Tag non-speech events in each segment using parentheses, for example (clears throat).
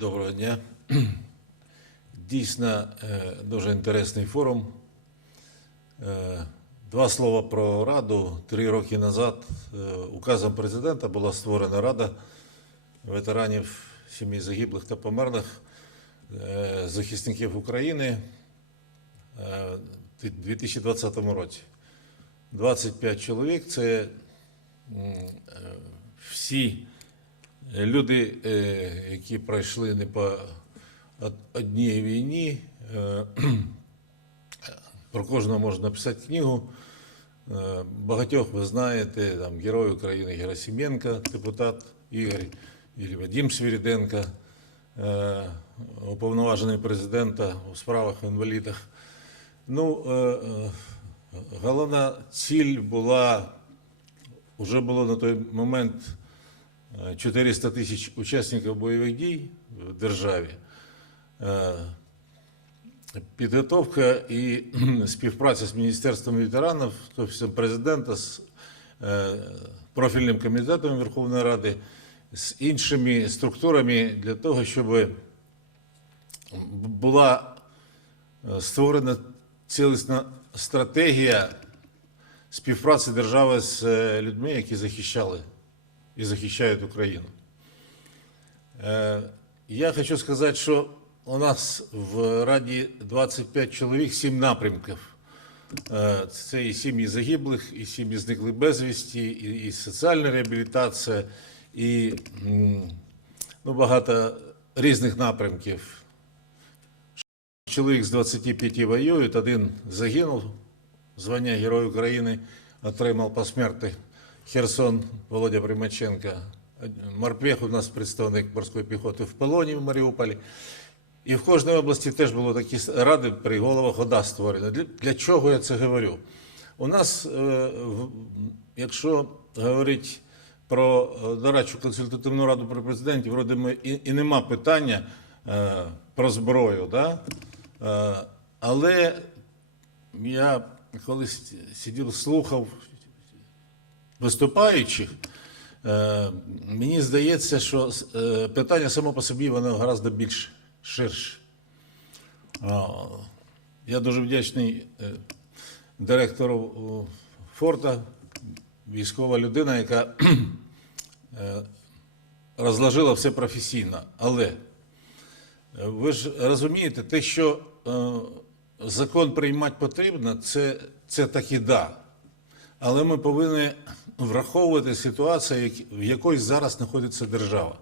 Доброго дня. (clears throat) Дійсно е, дуже інтересний форум. Е, Два слова про Раду. Три роки назад е, указом президента була створена Рада ветеранів сім'ї загиблих та померлих захисників України в 2020 році. 25 чоловік це всі люди, е, які пройшли не по одній війні. е, (clears throat) Про кожного можна написати книгу. Е, Багатьох ви знаєте, там Герой України Герасименко, депутат Ігор, і Вадим Свириденко, е, уповноважений президента у справах інвалідах. Ну, головна ціль була, вже було на той момент 400 тисяч учасників бойових дій в державі. Е, Підготовка і (clears throat) співпраця з Міністерством ветеранів, з Офісом президента, з е, профільним комітетом Верховної Ради, з іншими структурами для того, щоб була е, створена цілісна стратегія співпраці держави з людьми, які захищали і захищають Україну. Е, Я хочу сказати, що у нас в Раді 25 чоловік, 7 напрямків. Е, Це і сім'ї загиблих, і сім'ї зниклих безвісті, і, і соціальна реабілітація, і ну, багато різних напрямків. Чоловік з 25 воюють, один загинув, звання Герой України отримав посмерти Херсон Володя Примаченко. Морпех у нас представник морської піхоти в полоні в Маріуполі. І в кожній області теж було такі ради при головах ОДА створені. Для, чого я це говорю? У нас, е, якщо говорити про е, дорадчу консультативну раду при президенті, вроде ми і, і нема питання е, про зброю. Але я колись сидів, слухав виступаючих, е, мені здається, що е, питання само по собі воно гораздо більш ширше. Я дуже вдячний е, директору Форта, військова людина, яка е, розложила все професійно. Але е, ви ж розумієте, те, що е, закон приймати потрібно, це, це так і да. Але ми повинні враховувати ситуацію, в якій зараз знаходиться держава.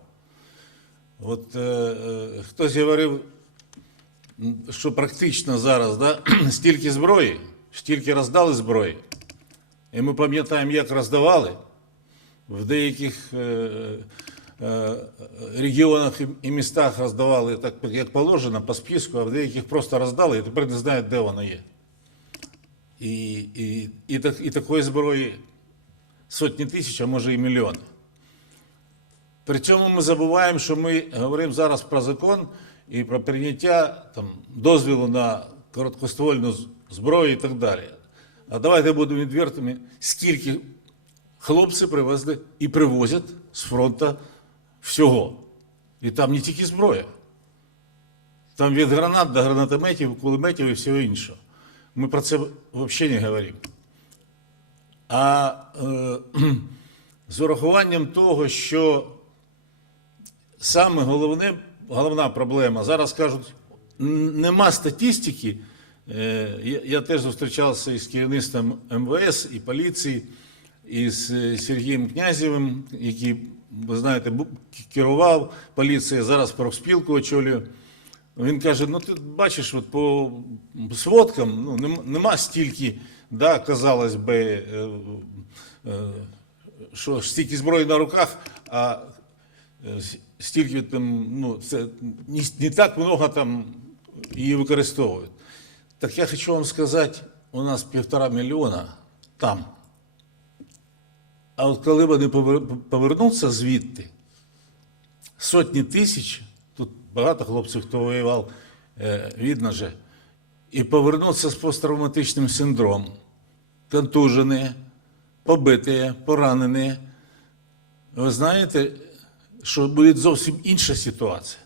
От е, е, хтось говорив, що практично зараз да, (clears throat) стільки зброї, стільки роздали зброї. І ми пам'ятаємо, як роздавали в деяких е, е, регіонах і- містах роздавали так, як положено, по списку, а в деяких просто роздали і тепер не знають, де вона є. І, і, і, так, і такої зброї сотні тисяч, а може і мільйони. При цьому ми забуваємо, що ми говоримо зараз про закон і про прийняття там, дозволу на короткоствольну зброю і так далі. А давайте будемо відвертими, скільки хлопці привезли і привозять з фронту всього. І там не тільки зброя. Там від гранат до гранатометів, кулеметів і всього іншого. Ми про це взагалі не говоримо. А е, (clears throat) з урахуванням того, що саме головне, головна проблема, зараз кажуть, нема статистики. Е, Я, теж зустрічався із керівництвом МВС і поліції, і з е, Сергієм Князєвим, який, ви знаєте, керував поліцією, зараз профспілку очолює. Він каже: ну ти бачиш, от по сводкам ну, нем- нема стільки, да, казалось би, е, е, що стільки зброї на руках, а е, стільки там, ну, це не, не так много там її використовують. Так я хочу вам сказати, у нас півтора мільйона там. А от коли вони повернуться звідти, сотні тисяч, багато хлопців, хто воював, е, видно же, і повернуться з посттравматичним синдромом, контужені, побиті, поранені. Ви знаєте, що буде зовсім інша ситуація.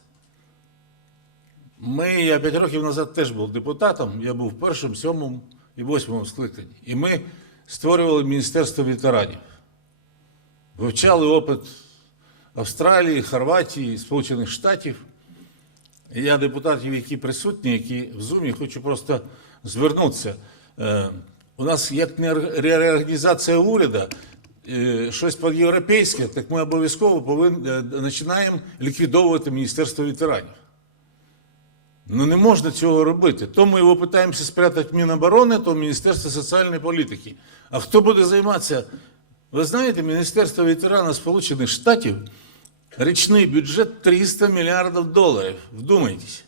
Ми, я 5 років назад теж був депутатом, я був в першому, сьомому і восьмому скликанні. І ми створювали Міністерство ветеранів. Вивчали опит Австралії, Хорватії, Сполучених Штатів. Я депутатів, які присутні, які в Зумі, хочу просто звернутися. Е, у нас як реорганізація уряду, е, щось європейське, так ми обов'язково е, починаємо ліквідовувати Міністерство ветеранів. Ну не можна цього робити. То ми його питаємося спрятати Міноборони, то Міністерство соціальної політики. А хто буде займатися? Ви знаєте, Міністерство ветеранів Сполучених Штатів річний бюджет 300 мільярдів доларів. Вдумайтесь.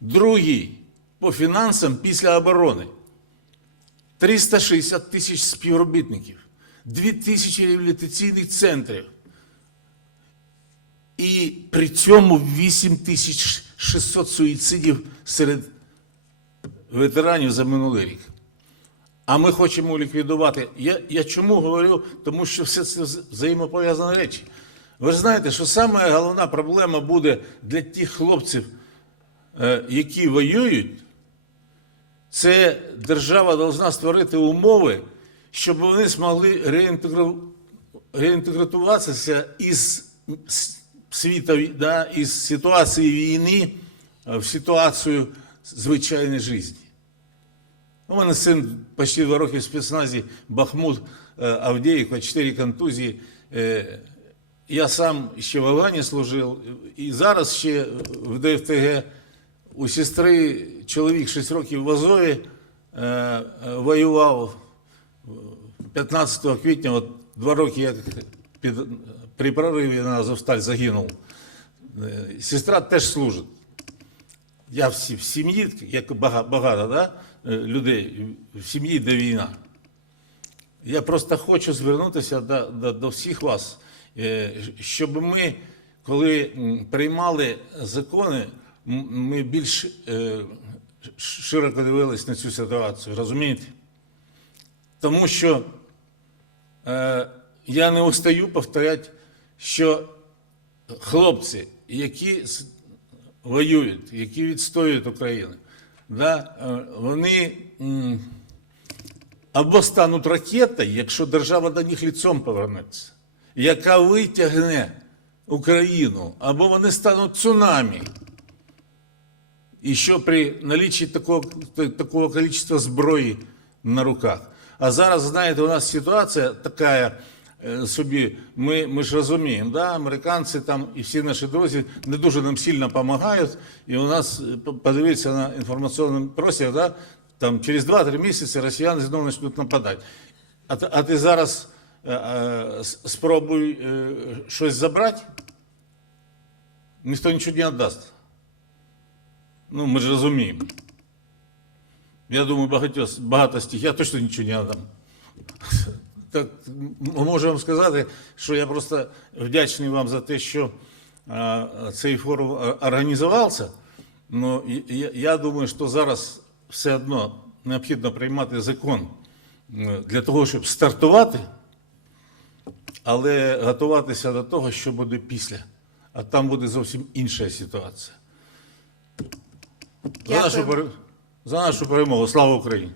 Другий по фінансам після оборони. 360 тисяч співробітників, 2 тисячі реабілітаційних центрів. І при цьому 8600 суїцидів серед ветеранів за минулий рік. А ми хочемо ліквідувати. Я, я чому говорю? Тому що все це взаємопов'язані речі. Ви ж знаєте, що саме головна проблема буде для тих хлопців, е, які воюють, це держава повинна створити умови, щоб вони змогли реінтегру- реінтегруватися із с- світа, да, із ситуації війни е, в ситуацію звичайної житті. У мене син почти два роки в спецназі Бахмут, е, Авдіївка, чотири контузії. Я сам ще в Афгані служив, і зараз ще в ДФТГ у сестри чоловік 6 років в Азові е, воював 15 квітня, от два роки як під, при прориві на Азовсталь загинув. Е, Сестра теж служить. Я в, сім'ї, як багато, да, е, людей, в сім'ї, де війна. Я просто хочу звернутися до, до, до всіх вас, щоб ми, коли приймали закони, ми більш е, широко дивились на цю ситуацію, розумієте? Тому що е, я не устаю повторяти, що хлопці, які воюють, які відстоюють Україну, да, е, вони або стануть ракетою, якщо держава до них ліцом повернеться, яка витягне Україну, або вони стануть цунамі. І що при налічі такого, такого количества зброї на руках. А зараз, знаєте, у нас ситуація така е, собі, ми, ми ж розуміємо, да, американці там і всі наші друзі не дуже нам сильно допомагають. І у нас, е, подивіться на інформаційному просторі, да, там через 2-3 місяці росіяни знову почнуть нападати. А, а ти зараз спробуй е, щось забрати, ніхто нічого не віддасть. Ну, ми ж розуміємо. Я думаю, багато, багато з тих, я точно нічого не надам. Так, можу вам сказати, що я просто вдячний вам за те, що цей форум організувався. Ну, я думаю, що зараз все одно необхідно приймати закон для того, щоб стартувати, але готуватися до того, що буде після. А там буде зовсім інша ситуація. За нашу, за нашу перемогу. Слава Україні!